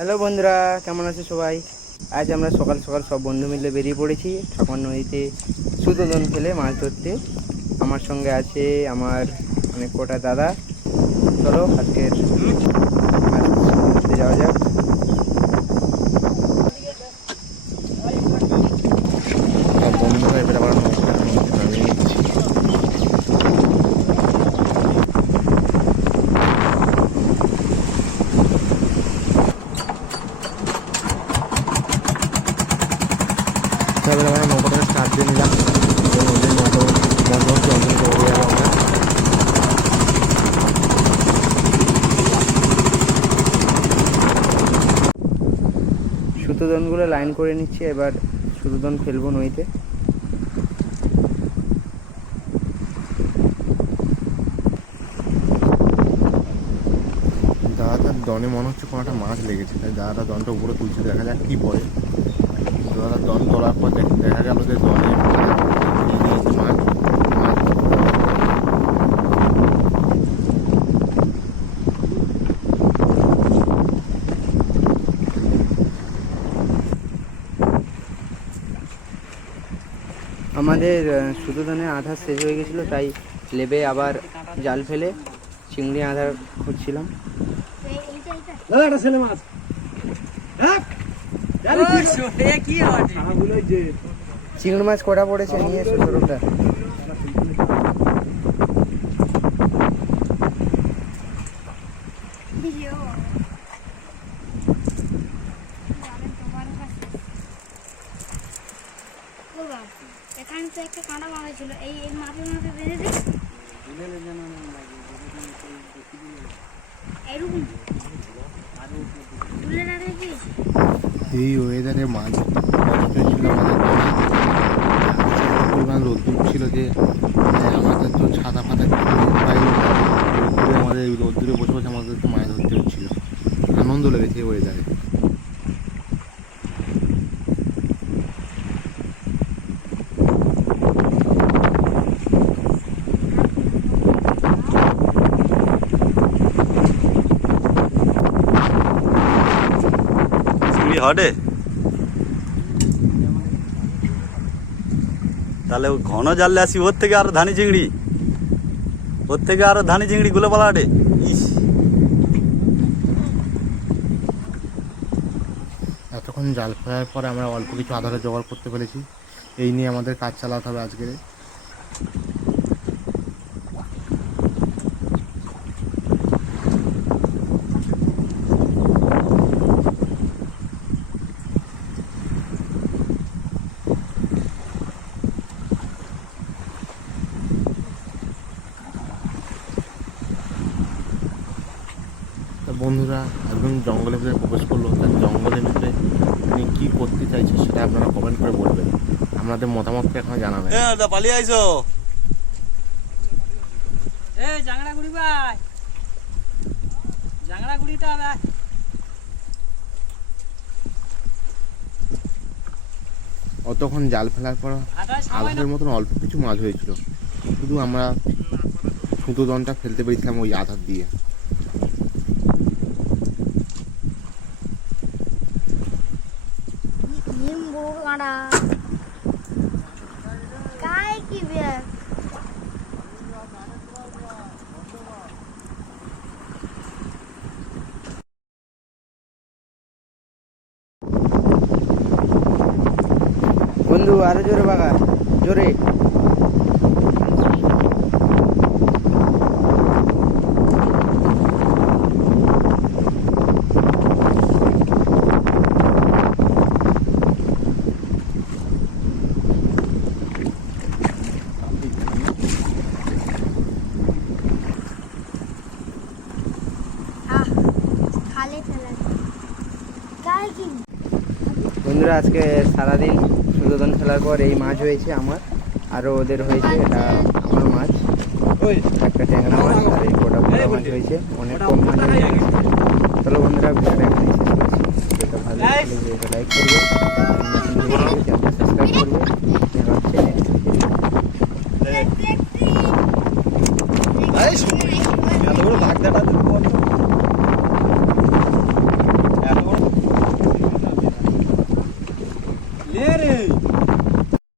Hello বন্ধুরা, কেমন আছে সবাই? আজ আমরা সকাল সকাল সব বন্ধু মিলে বেরিয়ে পড়েছি ঠাকুর নদীতে সুতোদন ফেলে মাছ ধরতে। আমার সঙ্গে আছে আমার অনেক কটা দাদা। চলো আজকের যাওয়া যাক সব বন্ধুরা এবারে আবার নৌকা নদীতে নামিয়ে নিচ্ছি তারপরে আমরা নৌকাটা স্টার্ট দিয়ে নিলাম। নদীর আমরা। সুতোদনগুলো লাইন করে নিচ্ছি, এবার সুতোদন ফেলব নদীতে দাদাটার দনে মনে হচ্ছে কোনো একটা মাছ লেগেছে, তাই দাদাটা দনটা উপরে তুলছে, দেখা যাক কি পড়ে। দাদাটা দন তোলার পর দেখা গেল যে দনে মাছ আমাদের সুতোদনের আধার শেষ হয়ে গেছিল তাই লেবে আবার জাল ফেলে চিংড়ি আধার খুঁজছিলাম। দাদা একটা ছেলে মাছ। চিংড়ি মাছ কটা পড়েছে নিয়ে এসো ছোটোটা এখানে তো একটা কাঁটা মারা ছিল এই এই মাপে মাপে বেঁধে দে এরকম। তুলে না দেখি? এই ওয়েদারে মাছ ছিল পরিমাণ রোদ্দুর ছিল যে মানে আমাদের তো ছাতা রোদ্দুরে আমাদের, রোদ্দুরে বসে বসে আমাদের তো মাছ ধরতে হচ্ছিল। আনন্দ লেগেছে এই ওয়েদারে চিংড়ি হটে? তাহলে ঘন জানলে আসি ওর থেকে আরও ধানি চিংড়ি। ওর থেকে আরও ধানি চিংড়ি গুলো পালা এতক্ষণ জাল ফেলার পরে আমরা অল্প কিছু আধারে জোগাড় করতে পেরেছি। এই নিয়ে আমাদের কাজ চালাতে হবে আজকে বন্ধুরা একদম জঙ্গলের ভিতরে প্রবেশ করল তার জঙ্গলের ভিতরে উনি কী করতে চাইছে সেটা আপনারা কমেন্ট করে বলবেন। আপনাদের মতামতটা এখন জানাবেন পালিয়ে আইসো এই জাংড়া গুড়ি ভাই। জাংড়া গুড়িটা ভাই। অতক্ষণ জাল ফেলার পর আধারের মতন অল্প কিছু মাছ হয়েছিল। শুধু আমরা সুতো দনটা ফেলতে পেরেছিলাম ওই আধার দিয়ে। নিম বড় কাঁটা काय की ব্যাগ বন্ধু আরো জোরে বাগা জোরে বন্ধুরা আজকে সারাদিন সুযোধন খেলার পর এই মাছ হয়েছে আমার। আরও ওদের হয়েছে এটা আমার মাছ। একটা ট্যাংরা মাছ আর এই গোটা গোটা মাছ হয়েছে। অনেক কম মাছ। চলো বন্ধুরা ভিডিওটা এখানে যেটা ভালো লাগলে ভিডিওটা লাইক করবে। সাবস্ক্রাইব করবে।